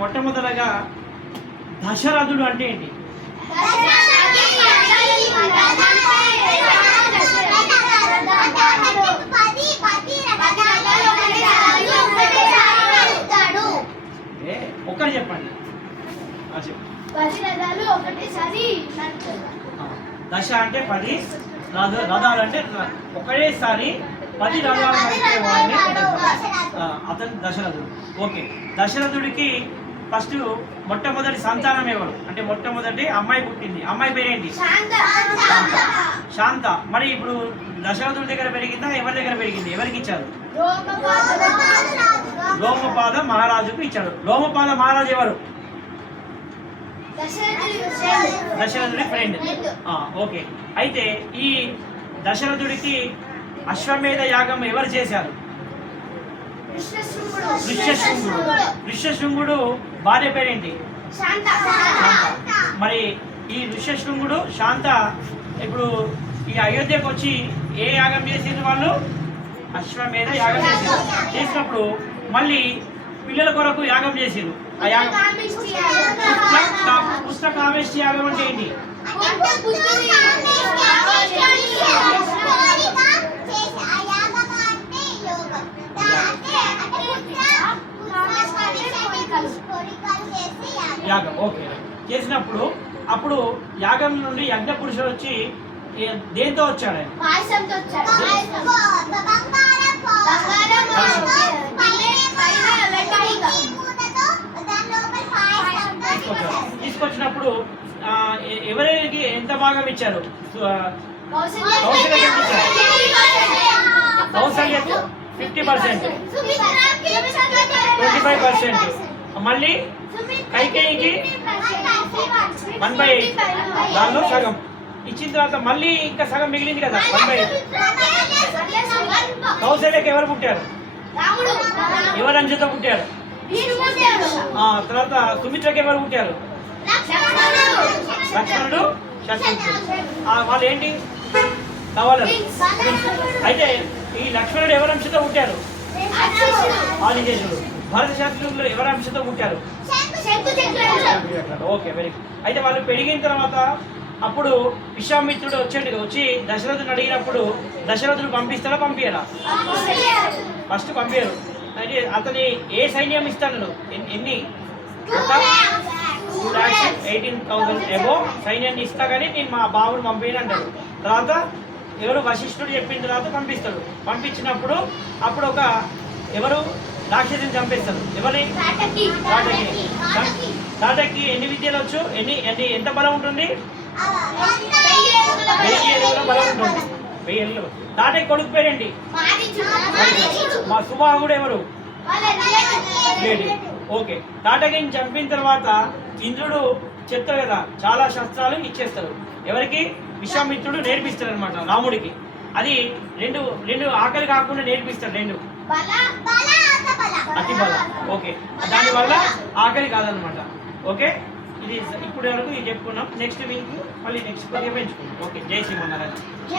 మొట్టమొదటగా దశరథుడు అంటే ఏంటి? ఒక్కటి చెప్పండి. దశ అంటే 10, రథాలు అంటే ఒకటేసారి 10 రథాలు నడిపేవాడిని అతను దశరథుడు. ఓకే, దశరథుడికి ఫస్ట్ మొట్టమొదటి సంతానం ఎవరు అంటే మొట్టమొదటి అమ్మాయి పుట్టింది. అమ్మాయి పేరేంటి? శాంత. మరి ఇప్పుడు దశరథుడి దగ్గర పెరిగిందా, ఎవరి దగ్గర పెరిగింది? ఎవరికి ఇచ్చారు? లోమపాద మహారాజుకు ఇచ్చాడు. లోమపాద మహారాజు ఎవరు? దశరథుడి ఫ్రెండ్. ఓకే, అయితే ఈ దశరథుడికి అశ్వమేధ యాగం ఎవరు చేశారు? ఋష్యశృంగుడు భార్య పేరేంటి? శాంత. మరి ఈ ఋష్యశృంగుడు శాంత ఇప్పుడు ఈ అయోధ్యకు వచ్చి ఏ యాగం చేసింది? వాళ్ళు అశ్వమేధ యాగం చేసింది. చేసినప్పుడు మళ్ళీ పిల్లల కొరకు యాగం చేసింది. ఆ యాగం పుస్తకావేష్టి యాగం అంటే ఏంటి? యాగం. ఓకే, చేసినప్పుడు అప్పుడు యాగం నుండి యజ్ఞ పురుషుడు వచ్చి దేంతో వచ్చాడు? తీసుకొచ్చినప్పుడు ఎవరికి ఎంత భాగం ఇచ్చారు? కౌశల్యకు 50%, 25%. మళ్ళీ కైకేయికి 1/8, దానిలో సగం ఇచ్చిన తర్వాత మళ్ళీ ఇంకా సగం మిగిలింది కదా 1/8. కౌశల్యకి ఎవరు పుట్టారు? ఎవరు అంశతో పుట్టారు? తర్వాత సుమిత్రకి ఎవరు పుట్టారు? లక్ష్మణుడు, శత్రుఘ్నుడు. వాళ్ళు ఏంటి? కావాలి. అయితే ఈ లక్ష్మణుడు ఎవరి అంశతో పుట్టారు? ఆదిశేషుడు. భరత శత్రుఘ్నులు ఎవరి అంశతో పుట్టారు? Okay, very good. అయితే వాళ్ళు పెరిగిన తర్వాత అప్పుడు విశ్వామిత్రుడు వచ్చి దశరథుని అడిగినప్పుడు దశరథుడు పంపిస్తాడా పంపించరా? ఫస్ట్ పంపారు. అయితే అతని ఏ సైన్యం ఇస్తాను? ఎన్ని? 2,18,000 ఎబో సైన్యాన్ని ఇస్తా కానీ నేను మా బాబుని పంపించను అంటాడు. తర్వాత ఎవరు? వశిష్ఠుడు చెప్పిన తర్వాత పంపిస్తాడు. పంపించినప్పుడు అప్పుడు ఎవరు రాక్షసిని చంపేస్తారు. ఎవరిని? తాటకి ఎన్ని విద్యలు వచ్చు? ఎంత బలం ఉంటుంది? 1000 బలం ఉంటుంది. 1000. తాటకి కొడుకు పేరేంటి? మా సుబాహుడు ఎవరు? ఓకే, తాటకిని చంపిన తర్వాత ఇంద్రుడు చెప్తాడు కదా చాలా శస్త్రాలు ఇచ్చేస్తాడు. ఎవరికి? విశ్వామిత్రుడు నేర్పిస్తాడు అనమాట రాముడికి. అది రెండు ఆకలి కాకుండా నేర్పిస్తాడు. 2 అతి బల. ఓకే, దానివల్ల ఆకలి కాదనమాట. ఓకే, ఇది ఇప్పుడు వరకు ఇది చెప్పుకున్నాం. నెక్స్ట్ వీక్ మళ్ళీ నెక్స్ట్ కొద్దిగా పెంచుకుంటాం. ఓకే, జై శ్రీమన్నారాయణ.